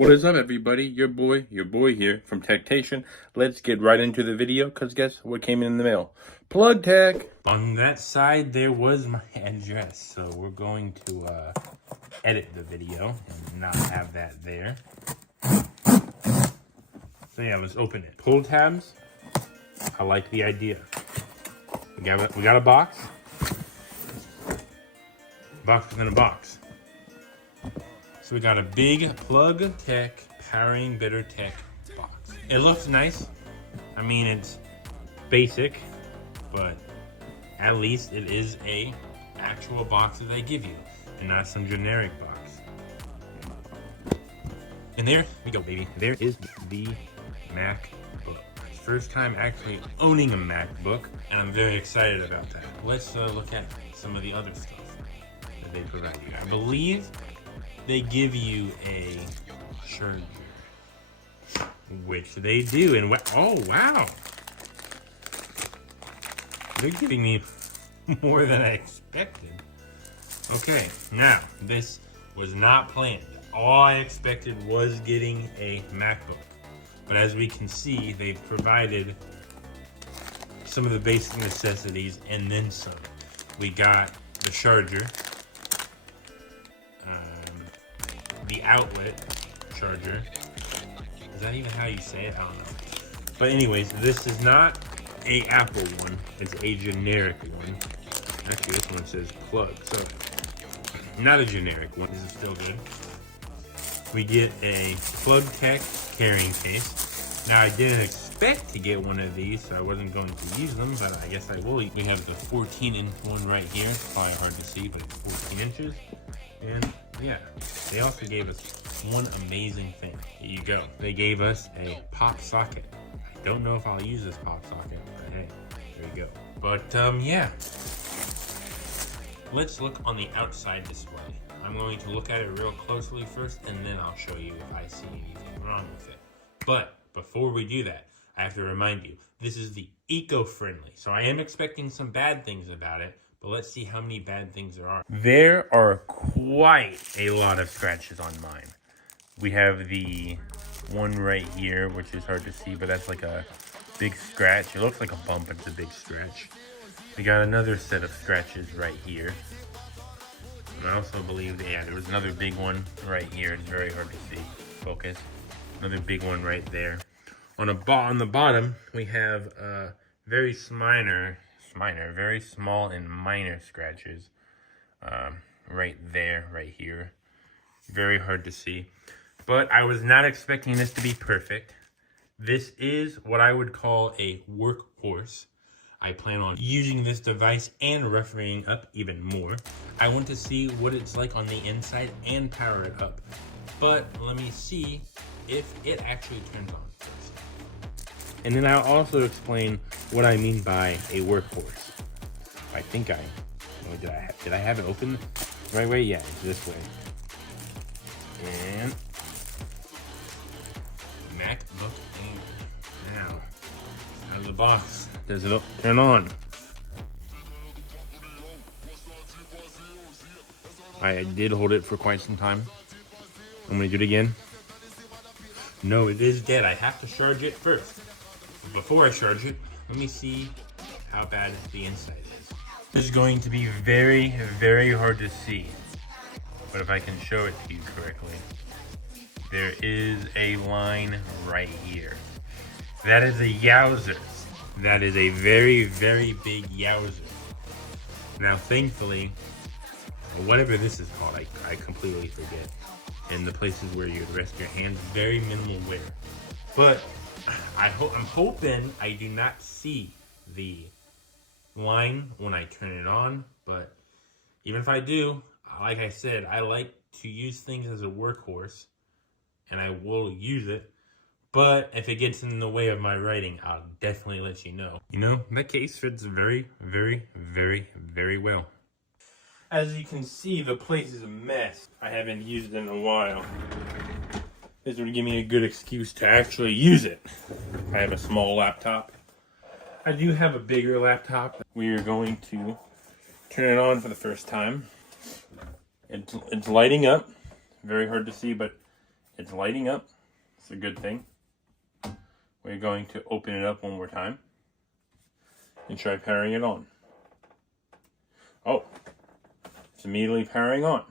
What is up, everybody? Your boy here from Techtation. Let's get right into the video, because guess what came in the mail? Plug tech! On that side, there was my address, so we're going to edit the video and not have that there. So yeah, let's open it. Pull tabs. I like the idea. We got a box. Box within a box. So we got a big Plug Tech Powering Better Tech box. It looks nice. I mean, it's basic, but at least it is a actual box that they give you, and not some generic box. And there we go, baby. There is the MacBook. First time actually owning a MacBook, and I'm very excited about that. Let's look at some of the other stuff that they provide you. I believe they give you a charger, which they do, and oh wow, they're giving me more than I expected. Okay, now this was not planned. All I expected was getting a MacBook, but as we can see, they've provided some of the basic necessities and then some. We got the charger, the outlet charger. Is that even how you say it? I don't know. But anyways, this is not a Apple one. It's a generic one. Actually, this one says plug, so not a generic one. This is still good. We get a Plug Tech carrying case. Now, I didn't expect to get one of these, so I wasn't going to use them, but I guess I will. We have the 14-inch one right here. It's probably hard to see, but it's 14 inches. And yeah, they also gave us one amazing thing. Here you go. They gave us a pop socket. I don't know if I'll use this pop socket, but hey, there you go. But yeah, let's look on the outside display. I'm going to look at it real closely first, and then I'll show you if I see anything wrong with it. But before we do that, I have to remind you, this is the eco-friendly. So I am expecting some bad things about it, but let's see how many bad things there are. There are quite a lot of scratches on mine. We have the one right here, which is hard to see, but that's like a big scratch. It looks like a bump, but it's a big scratch. We got another set of scratches right here. And I also believe that, yeah, there was another big one right here. It's very hard to see. Focus. Another big one right there. On the bottom, we have very small and minor scratches. Right there, right here. Very hard to see. But I was not expecting this to be perfect. This is what I would call a workhorse. I plan on using this device and refereeing up even more. I want to see what it's like on the inside and power it up. But let me see if it actually turns on first. And then I'll also explain what I mean by a workhorse. I think did I have it open the right way? Yeah, it's this way. And MacBook Air. Now, out of the box. Does it turn on? I did hold it for quite some time. I'm gonna do it again. No, it is dead. I have to charge it first. But before I charge it, let me see how bad the inside is. This is going to be very, very hard to see. But if I can show it to you correctly, there is a line right here. That is a yowzer. That is a very, very big yowzer. Now, thankfully, whatever this is called, I completely forget. And the places where you would rest your hands, very minimal wear. But I'm hoping I do not see the line when I turn it on. But even if I do, like I said, I like to use things as a workhorse, and I will use it. But if it gets in the way of my writing, I'll definitely let you know. You know, that case fits very, very, very, very well. As you can see, the place is a mess. I haven't used it in a while. This would give me a good excuse to actually use it. I have a small laptop. I do have a bigger laptop. We are going to turn it on for the first time. It's lighting up. Very hard to see, but It's lighting up. It's a good thing. We're going to open it up one more time and try powering it on. Oh, it's immediately powering on.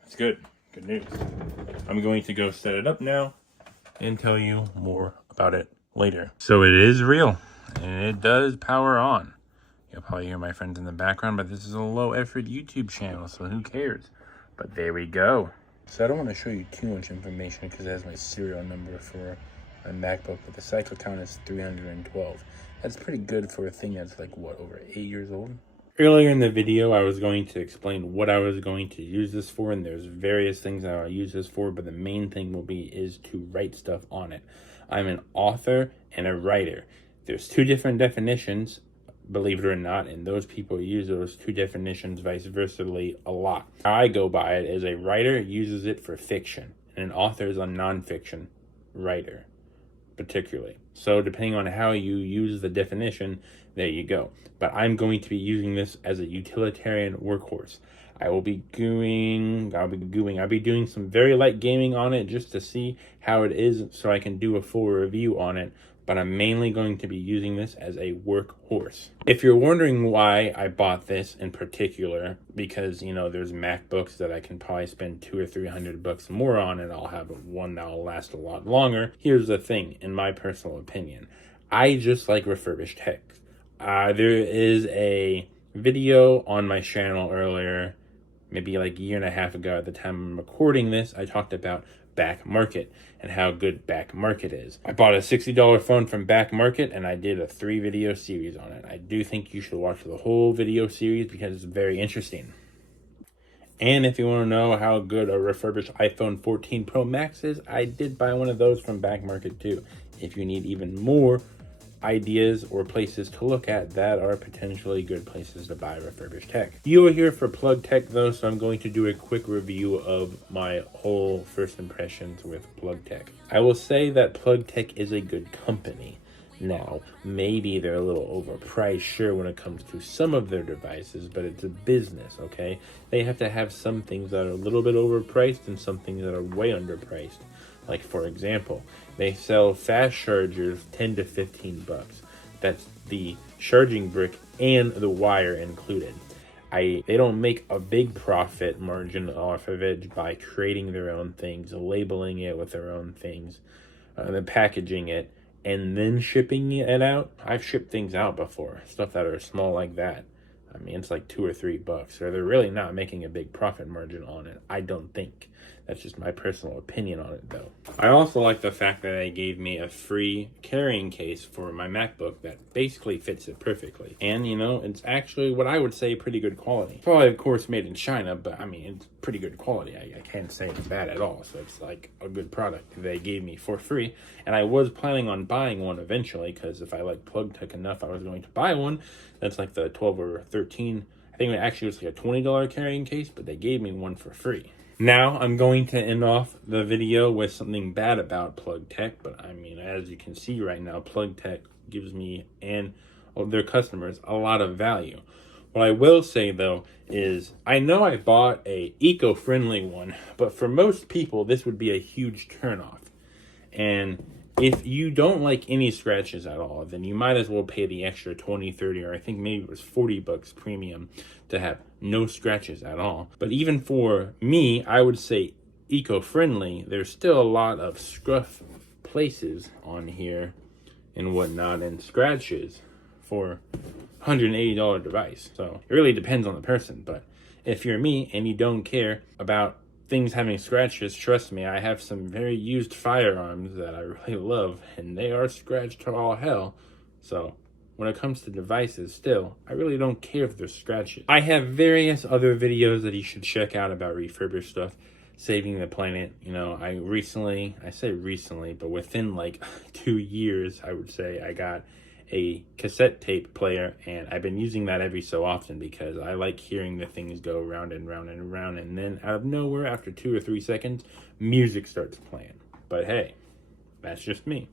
That's good. Good news. I'm going to go set it up now and tell you more about it later. So it is real, and it does power on. You'll probably hear my friends in the background, but this is a low effort YouTube channel, so who cares? But there we go. So I don't want to show you too much information because it has my serial number for my MacBook, but the cycle count is 312. That's pretty good for a thing that's like, what, over 8 years old? Earlier in the video, I was going to explain what I was going to use this for, and there's various things that I'll use this for, but the main thing is to write stuff on it. I'm an author and a writer. There's two different definitions, believe it or not, and those people use those two definitions vice versa a lot. How I go by it is a writer uses it for fiction, and an author is a nonfiction writer, particularly. So depending on how you use the definition, there you go. But I'm going to be using this as a utilitarian workhorse. I'll be doing some very light gaming on it just to see how it is so I can do a full review on it. But I'm mainly going to be using this as a workhorse. If you're wondering why I bought this in particular, because, you know, there's MacBooks that I can probably spend $200 or $300 more on, and I'll have one that'll last a lot longer. Here's the thing, in my personal opinion, I just like refurbished tech. There is a video on my channel earlier, maybe like a year and a half ago at the time I'm recording this. I talked about Back Market and how good Back Market is. I bought a $60 phone from Back Market and I did a 3-video series on it. I do think you should watch the whole video series because it's very interesting. And if you want to know how good a refurbished iPhone 14 Pro Max is, I did buy one of those from Back Market too. If you need even more ideas or places to look at that are potentially good places to buy refurbished tech. You are here for Plug Tech though, so I'm going to do a quick review of my whole first impressions with Plug Tech. I will say that Plug Tech is a good company. Now, maybe they're a little overpriced, sure, when it comes to some of their devices, but it's a business, okay? They have to have some things that are a little bit overpriced and some things that are way underpriced. Like, for example, they sell fast chargers 10 to 15 bucks. That's the charging brick and the wire included. They don't make a big profit margin off of it by creating their own things, labeling it with their own things, then packaging it, and then shipping it out. I've shipped things out before, stuff that are small like that. I mean, it's like $2 or $3, so they're really not making a big profit margin on it, I don't think. That's just my personal opinion on it, though. I also like the fact that they gave me a free carrying case for my MacBook that basically fits it perfectly. And, you know, it's actually what I would say pretty good quality. Probably, of course, made in China, but, I mean, it's pretty good quality. I can't say it's bad at all, so it's like a good product they gave me for free. And I was planning on buying one eventually, because if I like Plug Tech enough, I was going to buy one. That's like the 12 or 13. I think it actually was like a $20 carrying case, but they gave me one for free. Now, I'm going to end off the video with something bad about Plug Tech, but I mean, as you can see right now, Plug Tech gives me and their customers a lot of value. What I will say, though, is I know I bought a eco-friendly one, but for most people, this would be a huge turnoff. And if you don't like any scratches at all, then you might as well pay the extra 20, 30, or I think maybe it was 40 bucks premium to have no scratches at all. But even for me, I would say eco-friendly, there's still a lot of scruff places on here and whatnot and scratches for $180 device. So it really depends on the person. But if you're me and you don't care about things having scratches, trust me, I have some very used firearms that I really love, and they are scratched to all hell. So when it comes to devices, still, I really don't care if there's scratches. I have various other videos that you should check out about refurbished stuff, saving the planet. You know, I say recently, but within like 2 years, I would say, I got a cassette tape player, and I've been using that every so often because I like hearing the things go round and round and round, and then out of nowhere, after 2 or 3 seconds, music starts playing. But hey, that's just me.